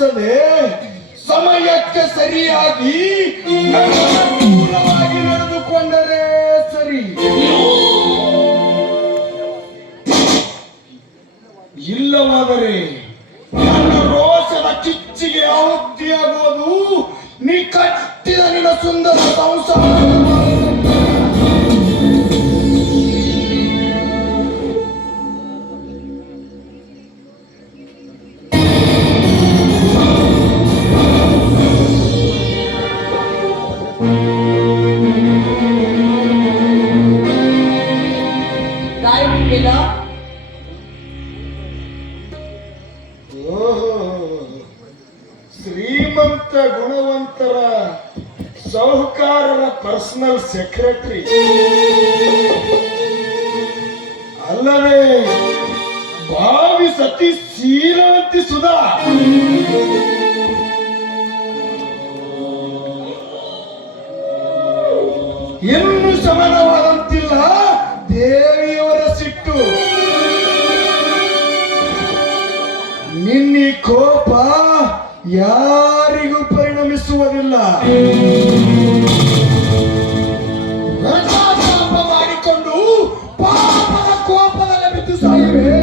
ಚಿಂತಿಸದೆ ಸಮಯಕ್ಕೆ ಸರಿಯಾಗಿ ಅನುಕೂಲವಾಗಿ ನಡೆದುಕೊಂಡರೆ ಸರಿ. ಇಲ್ಲವಾದರೆ ನನ್ನ ರೋಷದ ಕಿಚ್ಚಿಗೆ ಆಹುತಿಯಾಗುವುದು ನೀ ಕಟ್ಟಿದ ನಿನ್ನ ಸುಂದರ ಸಂಸಾರ. ಶ್ರೀಮಂತ ಗುಣವಂತರ ಸಾಹುಕಾರರ ಪರ್ಸನಲ್ ಸೆಕ್ರೆಟರಿ ಅಲ್ಲವೇ ಭಾವಿ ಸತಿ ಶೀಲವಂತಿ ಸುಧಾ. ಇನ್ನು ಶಮನವಾದಂತಿಲ್ಲ ದೇವಿಯವರ ಸಿಟ್ಟು. ನಿನ್ನಿ ಕೋಪ ಯಾರಿಗೂ ಪರಿಣಮಿಸುವುದಿಲ್ಲ. ವ್ಯಥಾತಾಪ ಮಾಡಿಕೊಂಡು ಪಾಪದ ಕೋಪದಲ್ಲಿ ಬಿದ್ದು ಸಾಯಿವೆ.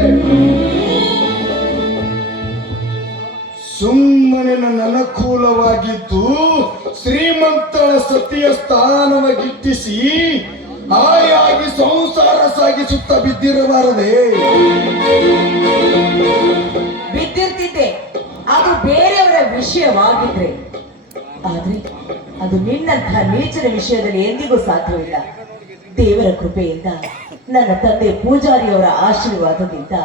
ಸುಮ್ಮನೆ ನನ್ನ ಅನುಕೂಲವಾಗಿದ್ದು ಶ್ರೀಮಂತರ ಸತಿಯ ಸ್ಥಾನವ ಗಿಟ್ಟಿಸಿ ಆಯಾಗಿ ಸಂಸಾರ ಸಾಗಿಸುತ್ತಾ ಬಿದ್ದಿರಬಾರದೆ. ಬಿದ್ದಿರ್ತಿದ್ದೆ, ಅದು ಬೇರೆಯವರ ವಿಷಯವಾಗಿದ್ರೆ. ಆದ್ರೆ ಅದು ನಿನ್ನಂತಹ ನೀಚನ ವಿಷಯದಲ್ಲಿ ಎಂದಿಗೂ ಸಾಧ್ಯವಿಲ್ಲ. ದೇವರ ಕೃಪೆಯಿಂದ, ನನ್ನ ತಂದೆ ಪೂಜಾರಿಯವರ ಆಶೀರ್ವಾದದಿಂದ,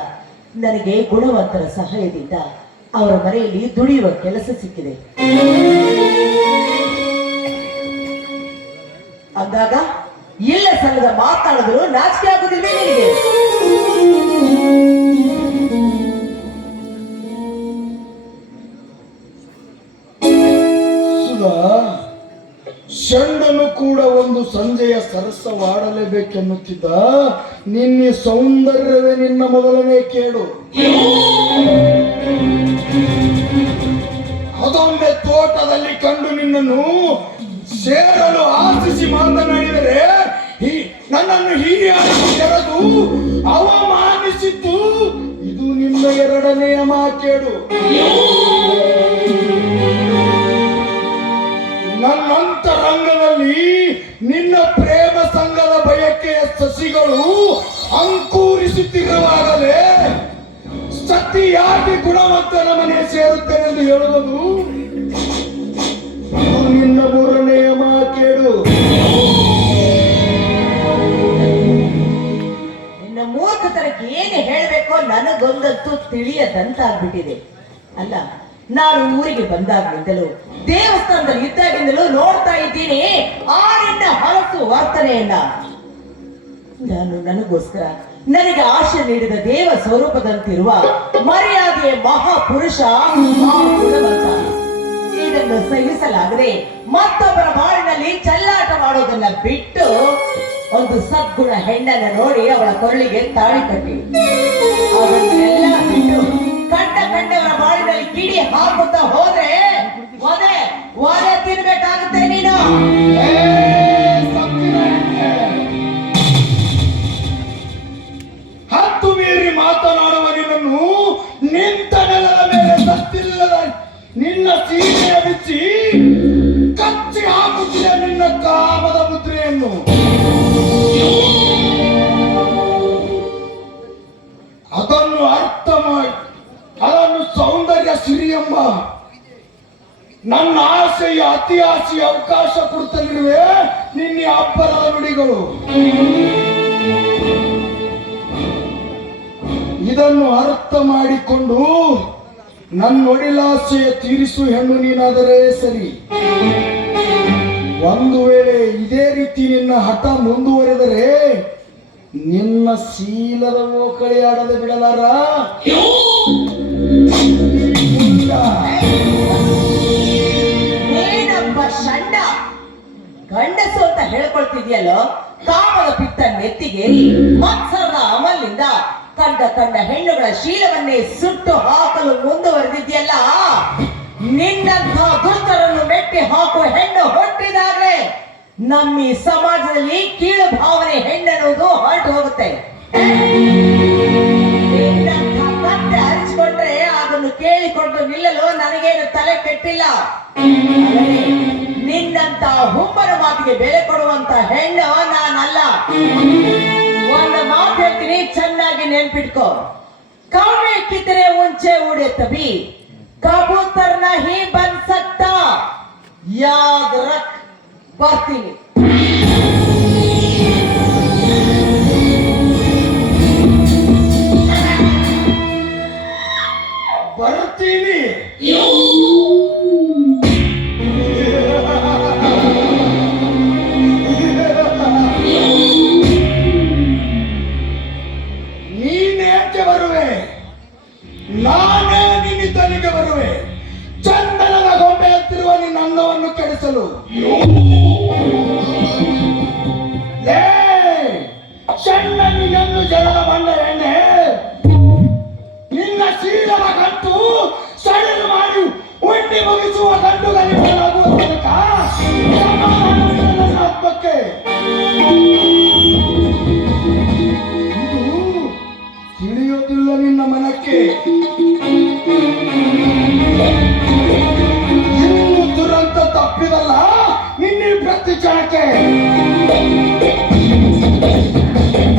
ನನಗೆ ಗುಣವಂತರ ಸಹಾಯದಿಂದ ಅವರ ಮನೆಯಲ್ಲಿ ದುಡಿಯುವ ಕೆಲಸ ಸಿಕ್ಕಿದೆ. ಅಂದಾಗ ಇಲ್ಲ ಸಲ್ಲದ ಮಾತಾಡಿದ್ರು ನಾಚಿಕೆ ಆಗುದಿಲ್ವೇ ನಿನಗೆ? ಷಂಡನು ಕೂಡ ಒಂದು ಸಂಜೆಯ ಸರಸವಾಡಲೇಬೇಕೆನ್ನುತ್ತಿದ್ದ. ನಿನ್ನ ಸೌಂದರ್ಯವೇ ನಿನ್ನ ಮೊದಲನೇ ಕೇಡು. ಅದೊಮ್ಮೆ ತೋಟದಲ್ಲಿ ಕಂಡು ನಿನ್ನನ್ನು ಸೇರಲು ಆಶಿಸಿ ಮಾತನಾಡಿದರೆ ನನ್ನನ್ನು ಹೀಯಾಗಿ ಕೆರೆದು ಅವಮಾನಿಸಿದ್ದು ಇದು ನಿನ್ನ ಎರಡನೆಯ ಮಾಕೇಡು. ನನ್ನಂತರಂಗದಲ್ಲಿ ನಿನ್ನ ಪ್ರೇಮ ಸಂಘದ ಬಯಕೆಯ ಸಸಿಗಳು ಅಂಕುರಿಸುತ್ತಿರುವಾಗಲೇ ಸತಿಯಾಗಿ ಗುಣವಂತನ ಮನೆ ಸೇರುತ್ತೇನೆಂದು ಹೇಳುವುದು ನಿನ್ನ ಮೂರನೆಯ ಮಾಕೇಡು. ನಿನ್ನ ಮೂರ್ಖತನಕ್ಕೆ ಏನು ಹೇಳಬೇಕೋ ನನಗೊಂದಂತೂ ತಿಳಿಯದಂತಾಗ್ಬಿಟ್ಟಿದೆ. ಅಲ್ಲ, ನಾನು ಊರಿಗೆ ಬಂದಾಗಿಂದಲೂ ದೇವಸ್ಥಾನದಲ್ಲಿ ಇದ್ದಾಗಿಂದಲೂ ನೋಡ್ತಾ ಇದ್ದೀನಿ ಆ ನಿನ್ನ ಹಲಸು ವರ್ತನೆಯನ್ನ. ನಾನು ನನಗೋಸ್ಕರ ನನಗೆ ಆಶೆ ನೀಡಿದ ದೇವ ಸ್ವರೂಪದಂತಿರುವ ಮರ್ಯಾದೆಯ ಮಹಾಪುರುಷ ಗುಣವಂತ. ಇದನ್ನು ಸಹಿಸಲಾಗದೆ ಮತ್ತೊಬ್ಬರ ಬಾಳಿನಲ್ಲಿ ಚೆಲ್ಲಾಟ ಮಾಡೋದನ್ನ ಬಿಟ್ಟು ಒಂದು ಸದ್ಗುಣ ಹೆಣ್ಣನ್ನ ನೋಡಿ ಅವಳ ಕೊರಳಿಗೆ ತಾಳಿ ಕಟ್ಟಿ ಅವನ್ನೆಲ್ಲ ಬಿಟ್ಟು ಕಂಡವರ ಬಾಳಿನಲ್ಲಿ ಕಿಡಿ ಹಾಕುತ್ತಾ ಹೋದ್ರೆ ಒದೆ ಒದೆ ತಿನ್ಬೇಕಾಗುತ್ತೆ ನೀನು. ಹತ್ತು ಮೀರಿ ಮಾತನಾಡುವ ನಿನ್ನನ್ನು ನಿಂತ ನೆಲದ ಮೇಲೆ ಸತ್ತಿಲ್ಲದ ನಿನ್ನ ಸೀರೆಯ ಬಿಚ್ಚಿ ಕಚ್ಚಿ ಹಾಕುತ್ತಿದೆ ನಿನ್ನ ಕಾಮದ ಮುದ್ರೆಯನ್ನು. ಅದನ್ನು ಅರ್ಥ ಮಾಡಿ ಅದನ್ನು ಸೌಂದರ್ಯ ಸಿರಿಯಮ್ಮ ನನ್ನ ಆಸೆಯ ಅತಿ ಆಸೆಯ ಅವಕಾಶ ಕೊಡುತ್ತಲಿರುವೆ ನಿನ್ನ ಅಬ್ಬರದ ನುಡಿಗಳು. ಇದನ್ನು ಅರ್ಥ ಮಾಡಿಕೊಂಡು ನನ್ನೊಡಿಲಾಸೆಯ ತೀರಿಸು ಹೆಣ್ಣು ನೀನಾದರೆ ಸರಿ. ಒಂದು ವೇಳೆ ಇದೇ ರೀತಿ ನಿನ್ನ ಹಠ ಮುಂದುವರೆದರೆ ನಿನ್ನ ಶೀಲದ ಮೋಕಳಿ ಆಡದೆ ಬಿಡಲಾರ. ಏನಪ್ಪ ಷಂಡ, ಗಂಡಸು ಅಂತ ಹೇಳ್ಕೊಳ್ತಿದ್ಯಲ್ಲೋ, ಕಾಮದ ಪಿತ್ತ ನೆತ್ತಿಗೇರಿ ಮತ್ಸರದ ಅಮಲಿಂದ ಕಂಡ ಹೆಣ್ಣುಗಳ ಶೀಲವನ್ನೇ ಸುಟ್ಟು ಹಾಕಲು ಮುಂದುವರೆದಿದ್ಯಲ್ಲ, ನಿನ್ನಂಥ ದುಷ್ಟರನ್ನು ಮೆಟ್ಟಿ ಹಾಕುವ ಹೆಣ್ಣು ಹುಟ್ಟಿದಾಗಲೇ ನಮ್ಮ ಈ ಸಮಾಜದಲ್ಲಿ ಕೀಳು ಭಾವನೆ ಹೆಣ್ಣೆನ್ನುವುದು ಹೊರಟು ಹೋಗುತ್ತೆ. ನಿನ್ನಂಥ ಮತ್ತೆ ಹರಿಸಿಕೊಂಡ್ರೆ ಅದನ್ನು ಕೇಳಿಕೊಂಡು ನಿಲ್ಲಲು ನನಗೇನು ತಲೆ ಕೆಟ್ಟಿಲ್ಲ. ಆದರೆ ನಿನ್ನಂತ ಹುಮ್ಮರ ಮಾತಿಗೆ ಬೆಲೆ ಕೊಡುವಂತ ಹೆಣ್ಣು ನಾನಲ್ಲ. ಒಂದು ಮಾತು ಹೇಳ್ತೀನಿ, ಚೆನ್ನಾಗಿ ನೆನ್ಪಿಟ್ಕೋ. ಕೌವೆ ಕಿತ್ತರೆ ಉಂಚೆ ಉಡೆ ತಬಿ ಕಬೂತರ್ ನಹಿ ಬನ್ ಸಕ್ತಾ. ಯಾದ್ ರಖ್. ಬರ್ತೀನಿ. ಬರ್ತೀನಿ. ನೀನೇಕೆ ಬರುವೆ? ನಾನೇ ನಿನ್ನ ತಲೆಗೆ ಬರುವೆ. ಚಂದನದ ಗೊಂಬೆ ಹತ್ತಿರುವ ನಿನ್ನ ಅಂಗವನ್ನು ಕೆಡಿಸಲು. ಸಣ್ಣ ನಿನ್ನನ್ನು ಜನರ ಬಂಡ ಎಣ್ಣೆ ನಿನ್ನ ಶೀಲದ ಕಟ್ಟು ಸಡಿಲು ಮಾಡಿ ಉಂಡಿ ಮುಗಿಸುವ ಗಂಡುಗಲಿಸಲಾಗುವ ತನಕ ನನ್ನ ಹಬ್ಬಕ್ಕೆ ಇದು ತಿಳಿಯೋದಿಲ್ಲ ನಿನ್ನ ಮನಕ್ಕೆ. ಇನ್ನು ದುರಂತ ತಪ್ಪಿದಲ್ಲ ನಿನ್ನ ಪ್ರತಿ ಕ್ಷಣಕ್ಕೆ.